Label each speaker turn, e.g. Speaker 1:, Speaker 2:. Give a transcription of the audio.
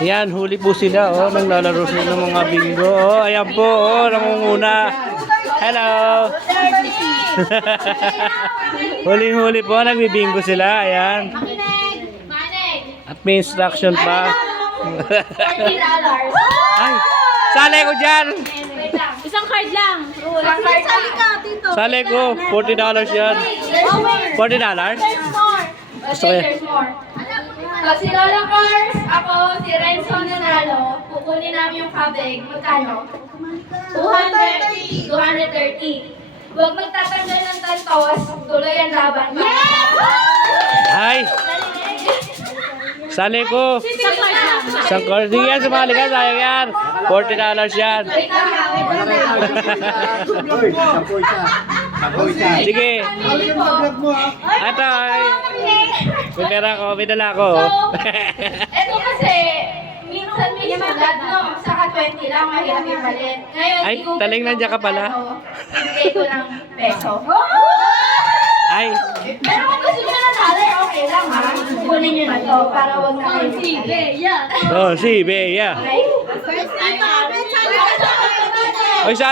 Speaker 1: Yan, huli po sila, oh. Naglalaro sila ng mga bingo. Oh, ayan po, oh. Nangunguna. Hello. Huling-huli po, nagbibingo sila. Ayan. At may instruction pa. Ay, sali ko dyan.
Speaker 2: Isang card lang.
Speaker 1: Sali ko, $40 yan. $40? Gusto ko yan.
Speaker 3: So, si Lola Cars, namin yung kabig. Magkano? 230. 230. Huwag magtatanggal ng tantos, tuloy ang laban.
Speaker 1: Ay, sali ko.
Speaker 2: Card.
Speaker 1: Sige yan, sumali ka. Sayang yan. $40 yan. Sige. Ay. May pera ko, may dala ko.
Speaker 3: So, eto kasi, sulat, no? Saka 20 lang, mahirap ipalit. Ngayon,
Speaker 1: Ay, taling nandiyan ka pala.
Speaker 3: magkano, Bigay ko ng peso.
Speaker 1: Ay,
Speaker 3: Pero kung gusto nyo na tali, okay lang ha. Kunin nyo na to para wag na kayo. Sige, yeah.
Speaker 1: oh, si Bea.
Speaker 3: Okay?
Speaker 2: First time.
Speaker 1: Oy, sali